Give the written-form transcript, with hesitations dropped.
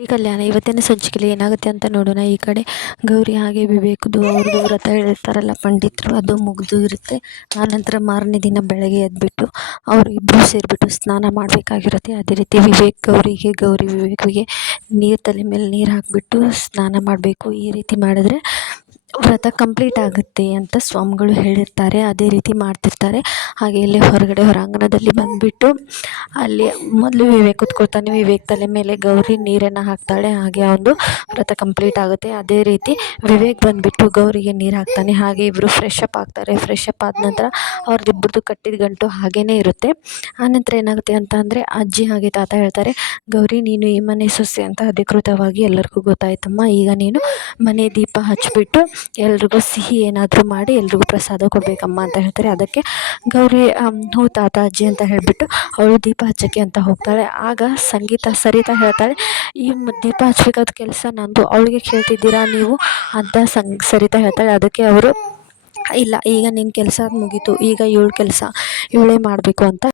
ಈ ಕಲ್ಯಾಣ ಇವತ್ತಿನ ಸಂಚಿಕೆಯಲ್ಲಿ ಏನಾಗುತ್ತೆ ಅಂತ ನೋಡೋಣ. ಈ ಕಡೆ ಗೌರಿ ಹಾಗೆ ವಿವೇಕ್ದು ಅವ್ರದ್ದು ವ್ರತ ಹೇಳಿರ್ತಾರಲ್ಲ ಪಂಡಿತರು, ಅದು ಮುಗಿದು ಇರುತ್ತೆ. ಆನಂತರ ಮಾರನೇ ದಿನ ಬೆಳಗ್ಗೆ ಎದ್ಬಿಟ್ಟು ಅವರು ಇಬ್ಬರು ಸೇರಿಬಿಟ್ಟು ಸ್ನಾನ ಮಾಡಬೇಕಾಗಿರುತ್ತೆ. ಅದೇ ರೀತಿ ವಿವೇಕ್ ಗೌರಿಗೆ, ಗೌರಿ ವಿವೇಕ್ಗೆ ತಲೆ ಮೇಲೆ ನೀರು ಹಾಕಿಬಿಟ್ಟು ಸ್ನಾನ ಮಾಡಬೇಕು. ಈ ರೀತಿ ಮಾಡಿದ್ರೆ ವ್ರತ ಕಂಪ್ಲೀಟ್ ಆಗುತ್ತೆ ಅಂತ ಸ್ವಾಮಿಗಳು ಹೇಳಿರ್ತಾರೆ. ಅದೇ ರೀತಿ ಮಾಡ್ತಿರ್ತಾರೆ. ಹಾಗೆ ಇಲ್ಲಿ ಹೊರಗಡೆ ಹೊರಾಂಗಣದಲ್ಲಿ ಬಂದುಬಿಟ್ಟು ಅಲ್ಲಿ ಮೊದಲು ವಿವೇಕ್ ಕೂತ್ಕೊಳ್ತಾನೆ. ವಿವೇಕ್ ತಲೆ ಮೇಲೆ ಗೌರಿ ನೀರನ್ನು ಹಾಕ್ತಾಳೆ. ಹಾಗೆ ಒಂದು ವ್ರತ ಕಂಪ್ಲೀಟ್ ಆಗುತ್ತೆ. ಅದೇ ರೀತಿ ವಿವೇಕ್ ಬಂದುಬಿಟ್ಟು ಗೌರಿಗೆ ನೀರು ಹಾಕ್ತಾನೆ. ಹಾಗೆ ಇಬ್ಬರು ಫ್ರೆಶ್ ಅಪ್ ಆಗ್ತಾರೆ. ಫ್ರೆಶ್ ಅಪ್ ಆದ ನಂತರ ಅವ್ರದ್ದಿಬ್ಬರದ್ದು ಕಟ್ಟಿದ ಗಂಟು ಹಾಗೇ ಇರುತ್ತೆ. ಆನಂತರ ಏನಾಗುತ್ತೆ ಅಂತ ಅಂದರೆ ಅಜ್ಜಿ ಹಾಗೆ ತಾತ ಹೇಳ್ತಾರೆ, ಗೌರಿ ನೀನು ಈ ಮನೆ ಸೊಸೆ ಅಂತ ಅಧಿಕೃತವಾಗಿ ಎಲ್ಲರಿಗೂ ಗೊತ್ತಾಯ್ತಮ್ಮ. ಈಗ ನೀನು ಮನೆ ದೀಪ ಹಚ್ಚಿಬಿಟ್ಟು ಎಲ್ರಿಗೂ ಸಿಹಿ ಏನಾದರೂ ಮಾಡಿ ಎಲ್ರಿಗೂ ಪ್ರಸಾದ ಕೊಡಬೇಕಮ್ಮ ಅಂತ ಹೇಳ್ತಾರೆ. ಅದಕ್ಕೆ ಗೌರಿ ಹ್ಞೂ ತಾತ ಅಜ್ಜಿ ಅಂತ ಹೇಳಿಬಿಟ್ಟು ಅವಳು ದೀಪ ಹಚ್ಚೋಕ್ಕೆ ಅಂತ ಹೋಗ್ತಾಳೆ. ಆಗ ಸರಿತಾ ಹೇಳ್ತಾಳೆ, ಈ ದೀಪ ಹಚ್ಬೇಕಾದ ಕೆಲಸ ನಂದು, ಅವಳಿಗೆ ಕೇಳ್ತಿದ್ದೀರಾ ನೀವು ಅಂತ ಸರಿತಾ ಹೇಳ್ತಾಳೆ. ಅದಕ್ಕೆ ಅವರು ಇಲ್ಲ, ಈಗ ನಿನ್ನ ಕೆಲಸ ಮುಗೀತು, ಈಗ ಇವಳ ಕೆಲಸ ಇವಳೇ ಮಾಡಬೇಕು ಅಂತ